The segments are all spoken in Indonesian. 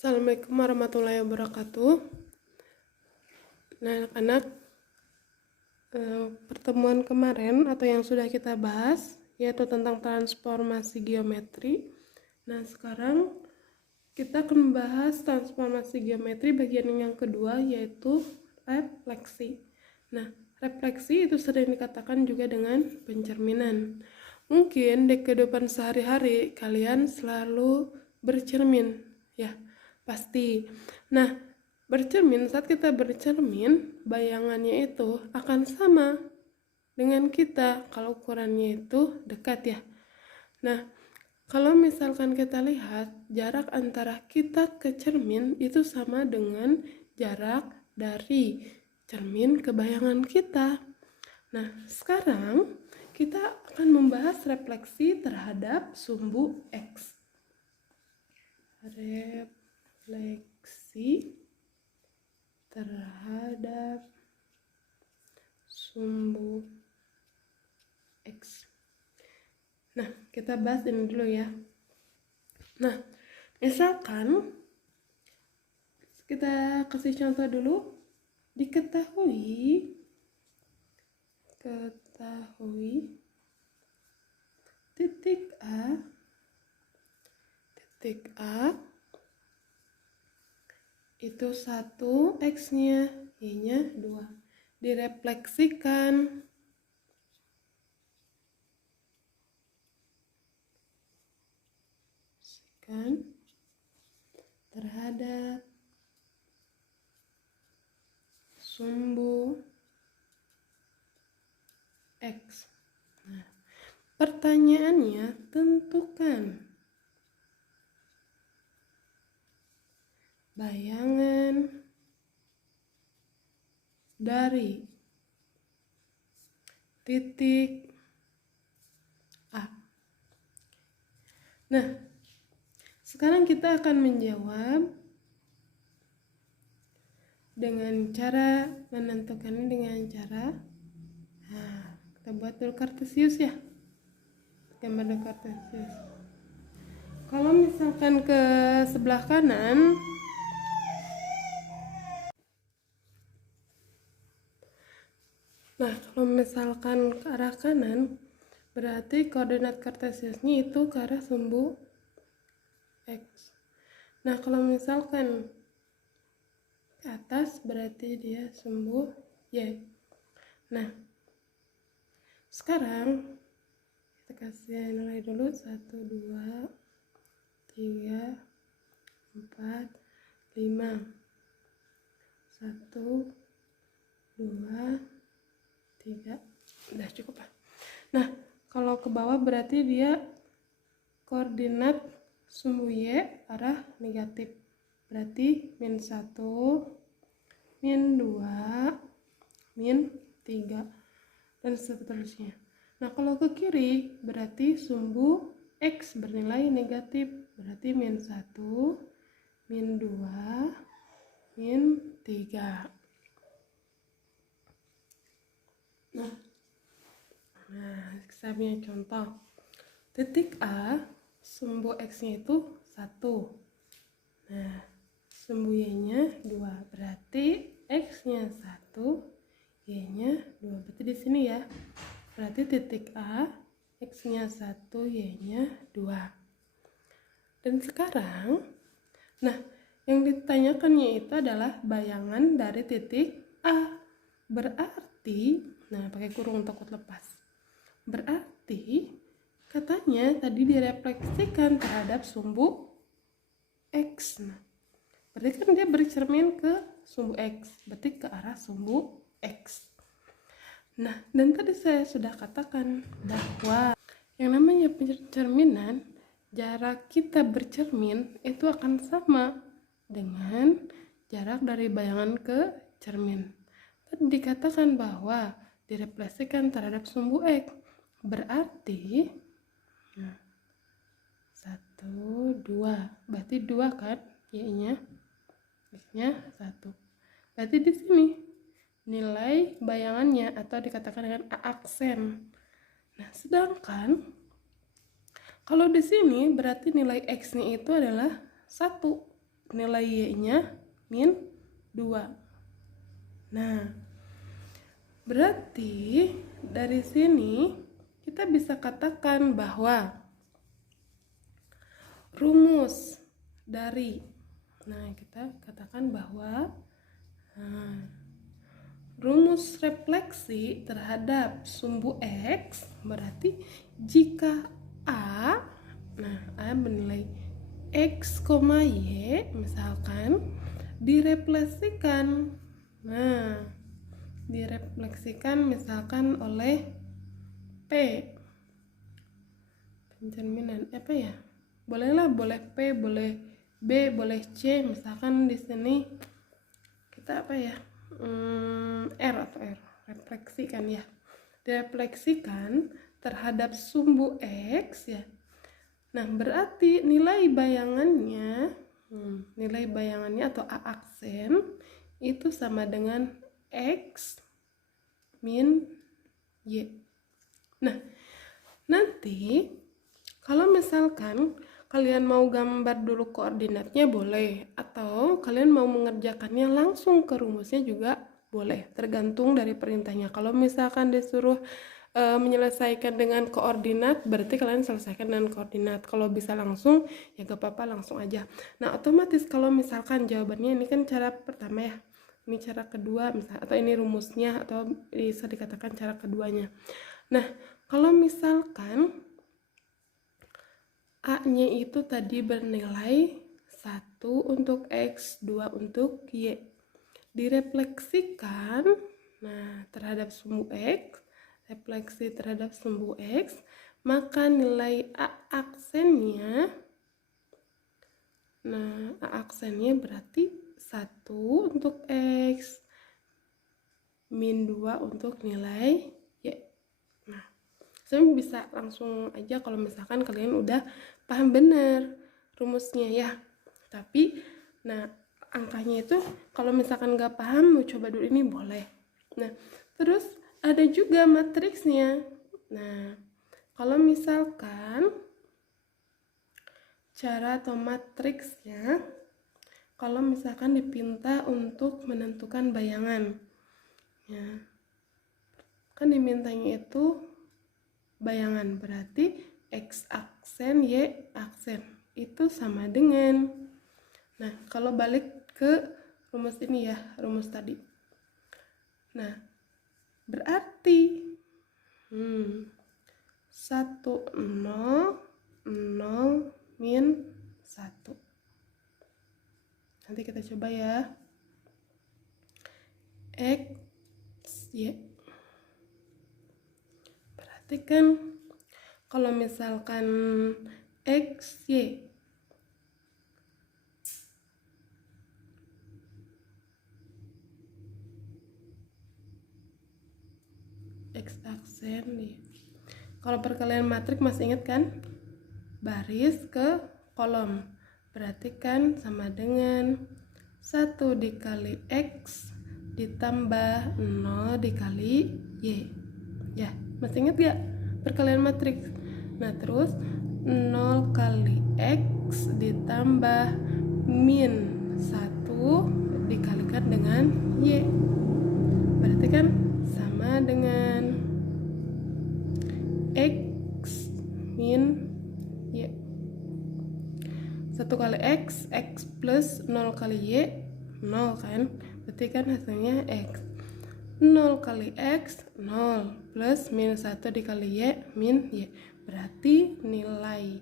Assalamualaikum warahmatullahi wabarakatuh. Nah, anak-anak, pertemuan kemarin atau yang sudah kita bahas yaitu tentang transformasi geometri. Nah, sekarang kita akan membahas transformasi geometri bagian yang kedua, yaitu refleksi. Nah, refleksi itu sering dikatakan juga dengan pencerminan. Mungkin di kehidupan sehari-hari kalian selalu bercermin, ya, pasti. Nah, saat kita bercermin, bayangannya itu akan sama dengan kita kalau ukurannya itu dekat, ya. Nah, kalau misalkan kita lihat jarak antara kita ke cermin itu sama dengan jarak dari cermin ke bayangan kita. Nah, sekarang kita akan membahas refleksi terhadap sumbu X. Refleksi terhadap sumbu X. Nah, kita bahas ini dulu ya. Nah, misalkan kita kasih contoh dulu. Diketahui titik A itu 1, X-nya, Y-nya 2. Direfleksikan terhadap sumbu X. Nah, pertanyaannya, tentukan bayangan dari titik A. Nah, sekarang kita akan menjawab dengan cara menentukannya dengan cara, nah, kita buat dulu kartesius ya, gambar kartesius. Kalau misalkan ke sebelah kanan, nah kalau misalkan ke arah kanan, berarti koordinat kartesiusnya itu ke arah sumbu X. Nah, kalau misalkan ke atas berarti dia sumbu Y. Nah, sekarang kita kasih nilai dulu 1, 2, 3, 4, 5. 1, 2, 3. Udah cukup lah. Nah, kalau ke bawah berarti dia koordinat sumbu Y arah negatif. Berarti -1, -2, -3, dan seterusnya. Nah, kalau ke kiri berarti sumbu X bernilai negatif. Berarti -1, -2, -3. Nah, saya punya contoh. Titik A, sumbu X-nya itu 1. Nah, sumbu Y-nya 2. Berarti X-nya 1, Y-nya 2. Berarti di sini ya. Berarti titik A, X-nya 1, Y-nya 2. Dan sekarang, nah, yang ditanyakannya itu adalah bayangan dari titik A. Berarti, nah, pakai kurung takut lepas. Berarti katanya tadi direfleksikan terhadap sumbu X. Nah, berarti kan dia bercermin ke sumbu X, berarti ke arah sumbu X. Nah, dan tadi saya sudah katakan bahwa yang namanya pencerminan, jarak kita bercermin itu akan sama dengan jarak dari bayangan ke cermin. Tadi dikatakan bahwa direfleksikan terhadap sumbu X. Berarti 1, 2, berarti 2 kan Y-nya, X-nya 1. Berarti di sini nilai bayangannya atau dikatakan dengan A aksen. Nah, sedangkan kalau di sini berarti nilai X-nya itu adalah 1. nilai Y-nya min 2. Nah, berarti dari sini kita bisa katakan bahwa rumus dari, kita katakan bahwa rumus refleksi terhadap sumbu X berarti jika A bernilai X, Y misalkan direfleksikan misalkan oleh P, pencerminan apa ya, boleh P, boleh B, boleh C, misalkan di sini kita R, refleksikan ya, direfleksikan terhadap sumbu X ya. Nah, berarti nilai bayangannya atau A aksen itu sama dengan X min Y. Nah, nanti kalau misalkan kalian mau gambar dulu koordinatnya boleh, atau kalian mau mengerjakannya langsung ke rumusnya juga boleh, tergantung dari perintahnya. Kalau misalkan disuruh menyelesaikan dengan koordinat, berarti kalian selesaikan dengan koordinat. Kalau bisa langsung ya gak apa-apa, langsung aja. Nah, otomatis kalau misalkan jawabannya, ini kan cara pertama ya, ini cara kedua misalnya, atau ini rumusnya, atau bisa dikatakan cara keduanya. Nah, kalau misalkan A-nya itu tadi bernilai 1 untuk X, 2 untuk Y, direfleksikan terhadap sumbu X, refleksi terhadap sumbu X, maka nilai A aksennya berarti 1 untuk X min 2 untuk nilai Y. Nah, saya bisa langsung aja kalau misalkan kalian udah paham bener rumusnya ya. Tapi angkanya itu kalau misalkan nggak paham mau coba dulu ini boleh. Nah, terus ada juga matriksnya. Nah, kalau misalkan cara atau matriksnya, kalau misalkan dipinta untuk menentukan bayangan ya, kan dimintanya itu bayangan, berarti X aksen, Y aksen itu sama dengan, kalau balik ke rumus ini ya, rumus tadi, berarti 1, 0, 0, min 1. Nanti kita coba ya. X, Y. Berarti kan kalau misalkan X, Y X aksen nih. Kalau perkalian matrik masih ingat kan? Baris ke kolom. Berarti kan sama dengan 1 dikali X ditambah 0 dikali Y. Ya, masih ingat gak perkalian matriks? Nah, terus 0 kali X ditambah min 1 dikalikan dengan Y. Berarti kan sama dengan X min Y. 1 kali X, X plus 0 kali Y, 0 kan? Berarti kan hasilnya X. 0 kali X, 0 plus min 1 dikali Y, min Y. Berarti nilai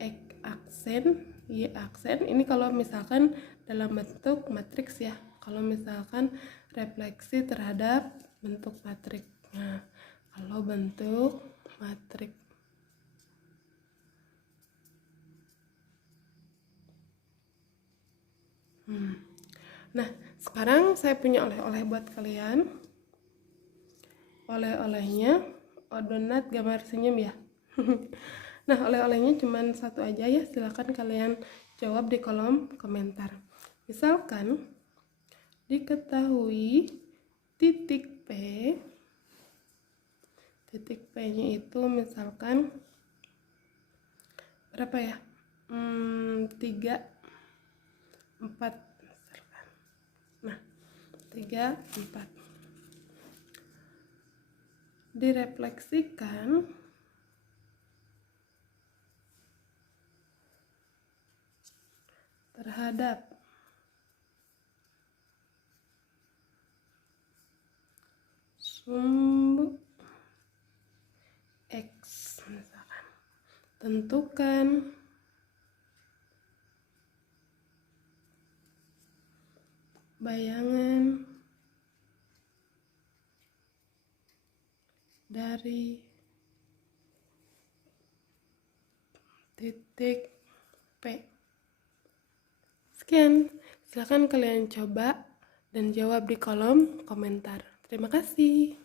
X aksen, Y aksen, ini kalau misalkan dalam bentuk matriks ya. Kalau misalkan refleksi terhadap bentuk matriks. Nah, kalau bentuk matriks. Nah, sekarang saya punya oleh-oleh buat kalian. Oleh-olehnya donat gambar senyum ya. Nah, oleh-olehnya cuma satu aja ya, silahkan kalian jawab di kolom komentar. Misalkan diketahui titik P nya itu misalkan berapa ya, 3, 4 misalkan. Nah, 3, 4. Direfleksikan terhadap sumbu X misalkan. Tentukan bayangan dari titik P. Sekian, silakan kalian coba dan jawab di kolom komentar. Terima kasih.